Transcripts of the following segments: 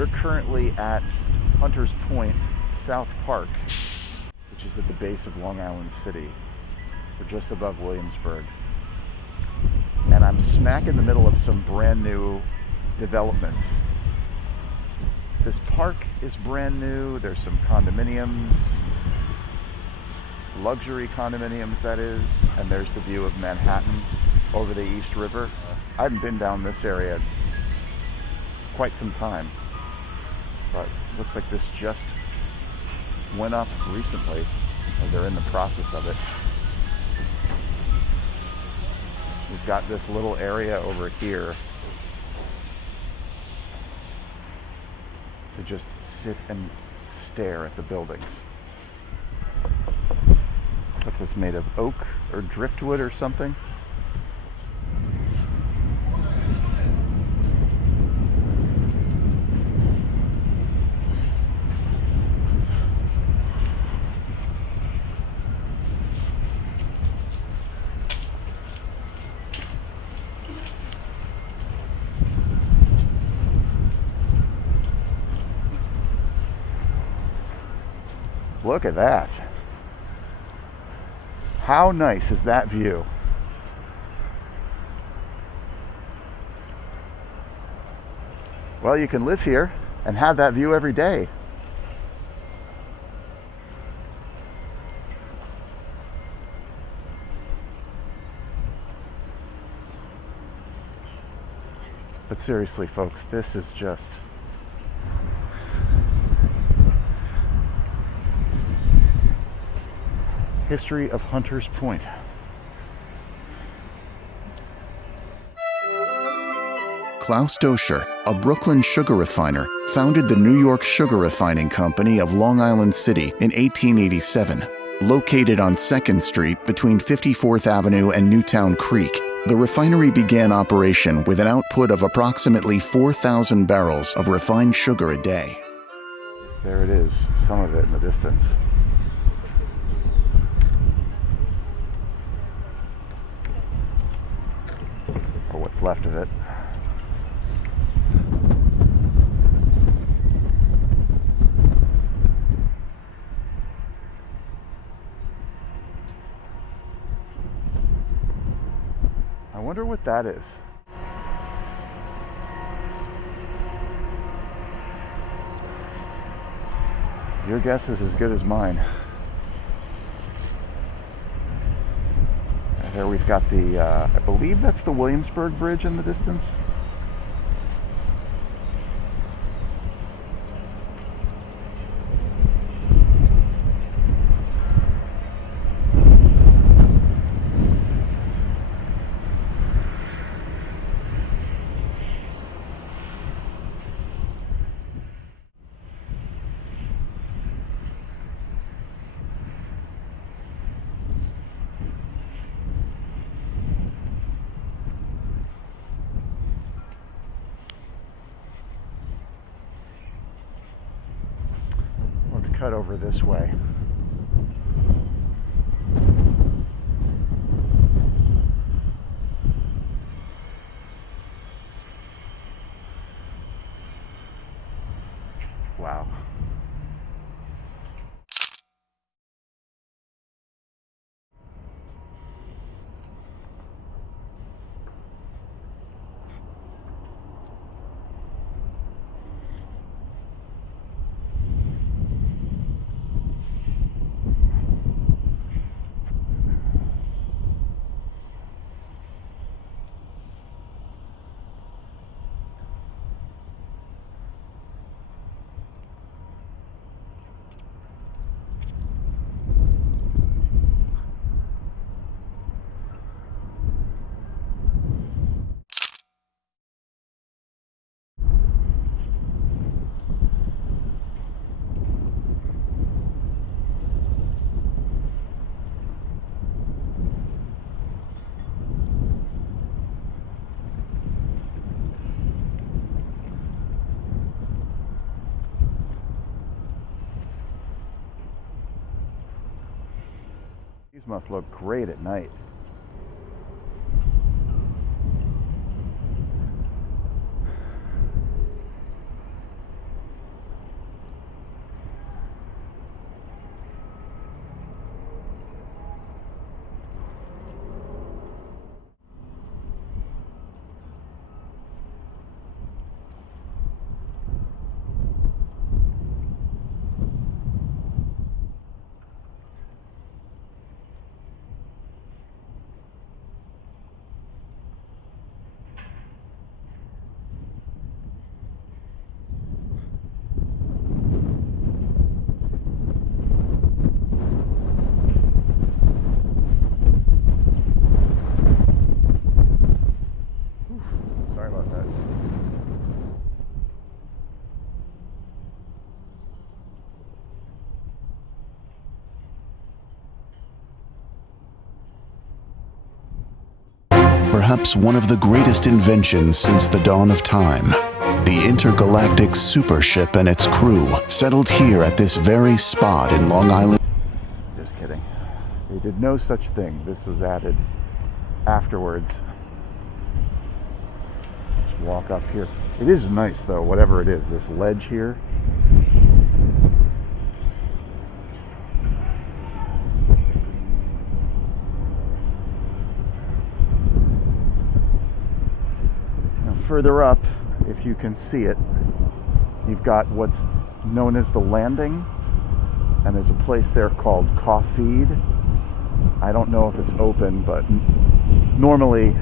We're currently at Hunters Point South Park, which is at the base of Long Island City. We're just above Williamsburg. And I'm smack in the middle of some brand new developments. This park is brand new. There's some condominiums, luxury condominiums that is, and there's the view of Manhattan over the East River. I haven't been down this area quite some time, but looks like this just went up recently, or they're in the process of it. We've got this little area over here to just sit and stare at the buildings. What's this made of? Oak or driftwood or something? Look at that. How nice is that view? Well, you can live here and have that view every day. But seriously, folks, this is just history of Hunters Point. Klaus Doscher, a Brooklyn sugar refiner, founded the New York Sugar Refining Company of Long Island City in 1887. Located on 2nd Street between 54th Avenue and Newtown Creek, the refinery began operation with an output of approximately 4,000 barrels of refined sugar a day. Yes, there it is, some of it in the distance. Or what's left of it. I wonder what that is. Your guess is as good as mine. There we've got the, I believe that's the Williamsburg Bridge in the distance. Let's cut over this way. Wow. These must look great at night. perhaps one of the greatest inventions since the dawn of time. The intergalactic supership and its crew settled here at this very spot in Long Island. Just kidding. They did no such thing. This was added afterwards. Let's walk up here. It is nice though, whatever it is, this ledge here. Now further up, if you can see it, you've got what's known as the landing, and there's a place there called Coffeed. I don't know if it's open, but normally,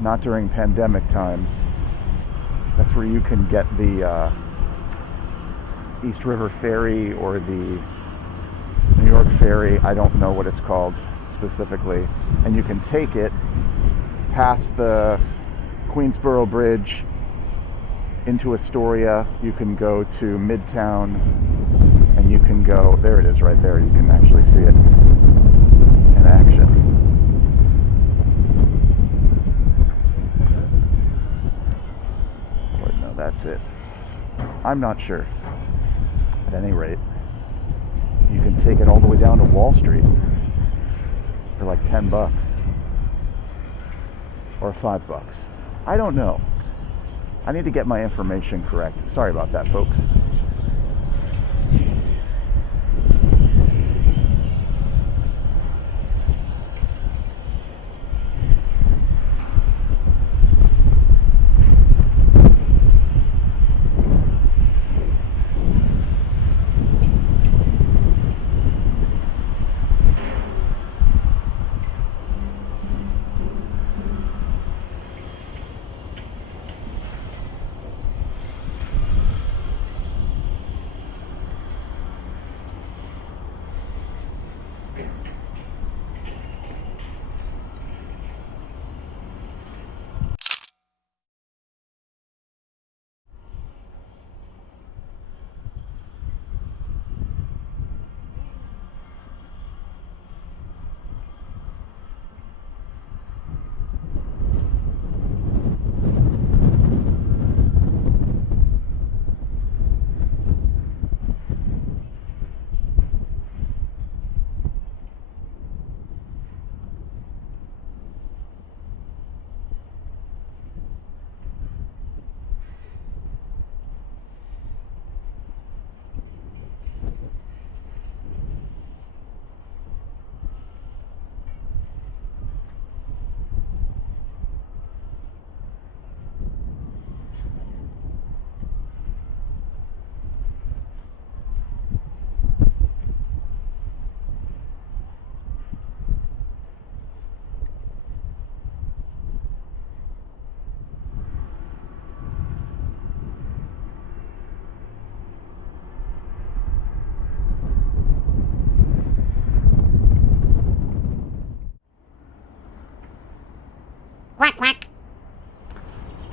not during pandemic times, that's where you can get the East River Ferry or the New York Ferry. I don't know what it's called specifically. And you can take it past the Queensboro Bridge into Astoria. You can go to Midtown, and you can go, there it is right there. You can actually see it in action. Or no, that's it. I'm not sure. At any rate, you can take it all the way down to Wall Street for like $10 or $5. I don't know. I need to get my information correct. Sorry about that, folks.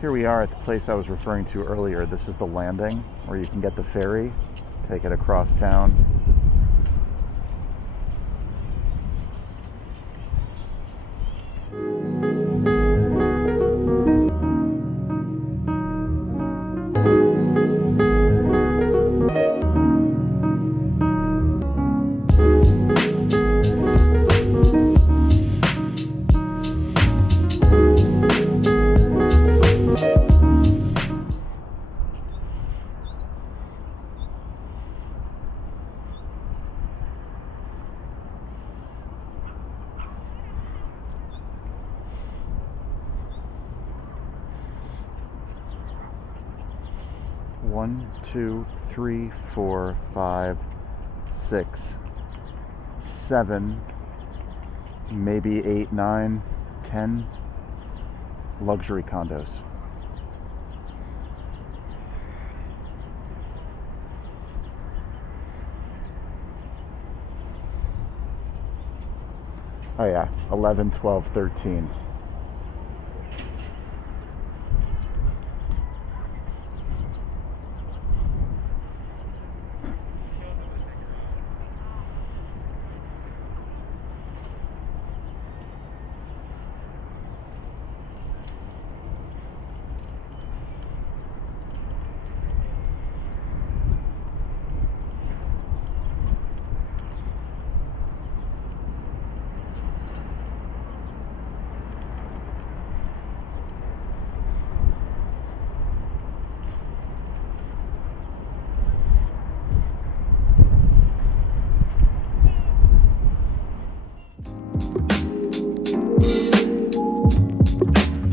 Here we are at the place I was referring to earlier. This is the landing where you can get the ferry, take it across town. One, two, three, four, 5, 6, 7, maybe 8, 9, 10 luxury condos. Oh yeah, 11, 12, 13.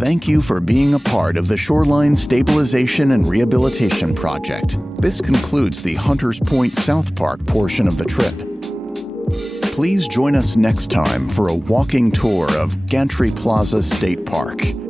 Thank you for being a part of the Shoreline Stabilization and Rehabilitation Project. This concludes the Hunters Point South Park portion of the trip. Please join us next time for a walking tour of Gantry Plaza State Park.